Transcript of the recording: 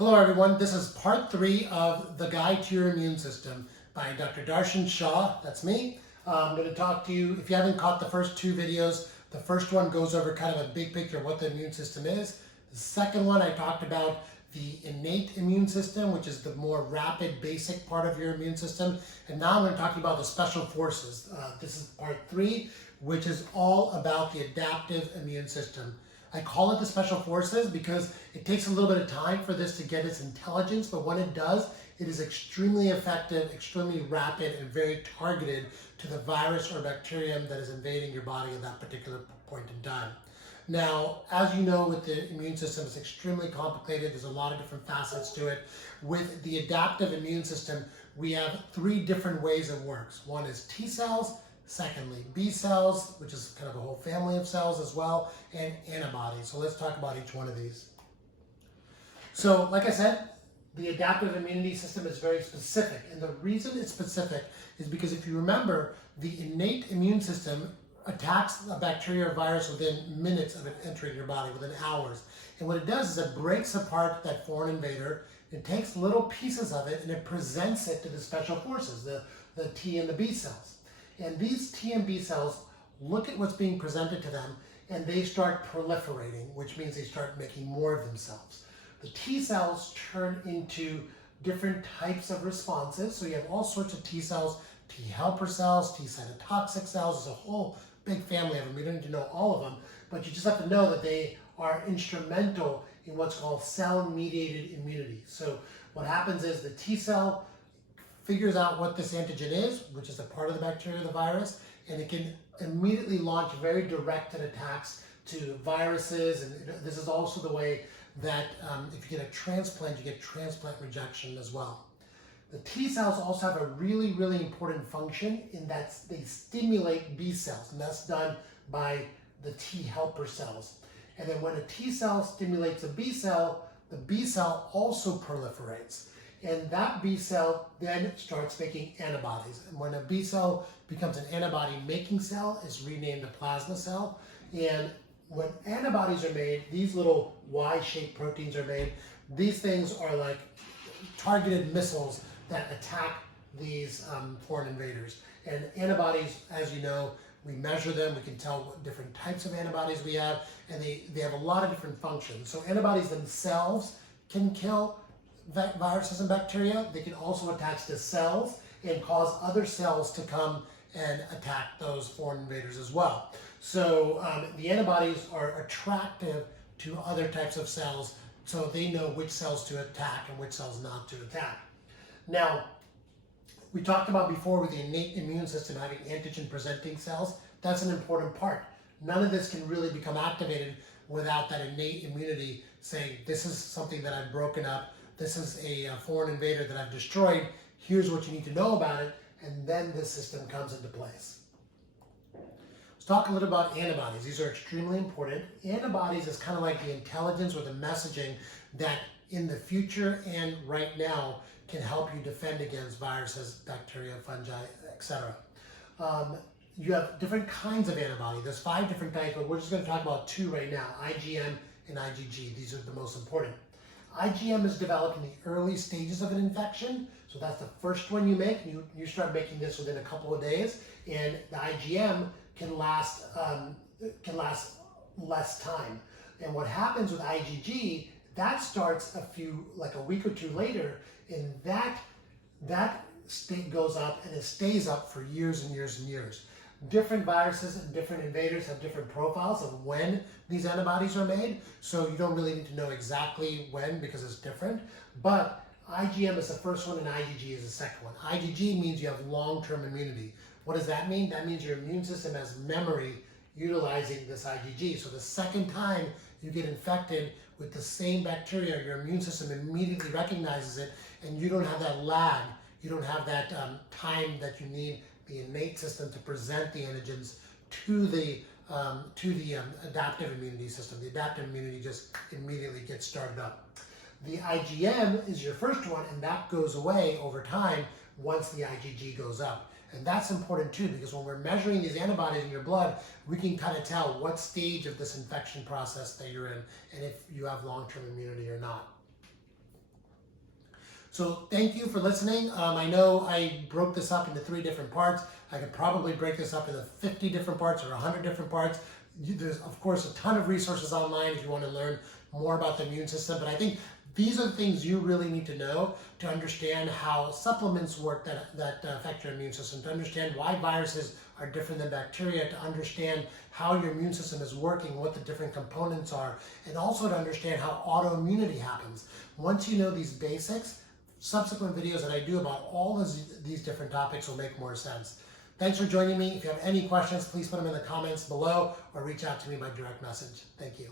Hello everyone, this is part 3 of The Guide to Your Immune System by Dr. Darshan Shah, that's me. I'm going to talk to you, if you haven't caught the first 2 videos, the first one goes over kind of a big picture of what the immune system is. The second one I talked about the innate immune system, which is the more rapid, basic part of your immune system. And now I'm going to talk to you about the special forces. This is part 3, which is all about the adaptive immune system. I call it the special forces because it takes a little bit of time for this to get its intelligence, but when it does, it is extremely effective, extremely rapid, and very targeted to the virus or bacterium that is invading your body at that particular point in time. Now, as you know, with the immune system, it's extremely complicated. There's a lot of different facets to it. With the adaptive immune system, we have 3 different ways it works. One is T cells, secondly, B cells, which is kind of a whole family of cells as well, and antibodies. So let's talk about each one of these. So like I said, the adaptive immunity system is very specific. And the reason it's specific is because if you remember, the innate immune system attacks a bacteria or virus within minutes of it entering your body, within hours. And what it does is it breaks apart that foreign invader, it takes little pieces of it, and it presents it to the special forces, the T and the B cells. And these T and B cells look at what's being presented to them and they start proliferating, which means they start making more of themselves. The T cells turn into different types of responses. So you have all sorts of T cells, T helper cells, T cytotoxic cells. There's a whole big family of them. We don't need to know all of them, but you just have to know that they are instrumental in what's called cell-mediated immunity. So what happens is the T cell figures out what this antigen is, which is a part of the bacteria or the virus, and it can immediately launch very directed attacks to viruses. And this is also the way that if you get a transplant, you get transplant rejection as well. The T cells also have a really, really important function in that they stimulate B cells, and that's done by the T helper cells. And then when a T cell stimulates a B cell, the B cell also proliferates. And that B cell then starts making antibodies. And when a B cell becomes an antibody-making cell, it's renamed a plasma cell. And when antibodies are made, these little Y-shaped proteins are made. These things are like targeted missiles that attack these foreign invaders. And antibodies, as you know, we measure them. We can tell what different types of antibodies we have, and they have a lot of different functions. So antibodies themselves can kill viruses and bacteria. They can also attach to cells and cause other cells to come and attack those foreign invaders as well. So the antibodies are attractive to other types of cells, so they know which cells to attack and which cells not to attack. Now, we talked about before with the innate immune system having antigen-presenting cells. That's an important part. None of this can really become activated without that innate immunity saying, this is something that I've broken up, this is a foreign invader that I've destroyed, here's what you need to know about it, and then this system comes into place. Let's talk a little about antibodies. These are extremely important. Antibodies is kind of like the intelligence or the messaging that in the future and right now can help you defend against viruses, bacteria, fungi, etc. You have different kinds of antibody. There's 5 different types, but we're just going to talk about 2 right now, IgM and IgG. These are the most important. IgM is developed in the early stages of an infection, so that's the first one you make. You start making this within a couple of days, and the IgM can last less time. And what happens with IgG, that starts like a week or 2 later, and that state goes up and it stays up for years and years and years. Different viruses and different invaders have different profiles of when these antibodies are made, so you don't really need to know exactly when because it's different. But IgM is the first one and IgG is the second one. IgG means you have long-term immunity. What does that mean? That means your immune system has memory utilizing this IgG. So the second time you get infected with the same bacteria, your immune system immediately recognizes it, and you don't have that lag. You don't have that time that you need the innate system to present the antigens to the adaptive immunity system. The adaptive immunity just immediately gets started up. The IgM is your first one, and that goes away over time once the IgG goes up. And that's important too, because when we're measuring these antibodies in your blood, we can kind of tell what stage of this infection process that you're in and if you have long-term immunity or not. So thank you for listening. I know I broke this up into 3 different parts. I could probably break this up into 50 different parts or 100 different parts. There's, of course, a ton of resources online if you want to learn more about the immune system, but I think these are the things you really need to know to understand how supplements work that affect your immune system, to understand why viruses are different than bacteria, to understand how your immune system is working, what the different components are, and also to understand how autoimmunity happens. Once you know these basics, subsequent videos that I do about all of these different topics will make more sense. Thanks for joining me. If you have any questions, please put them in the comments below or reach out to me by direct message. Thank you.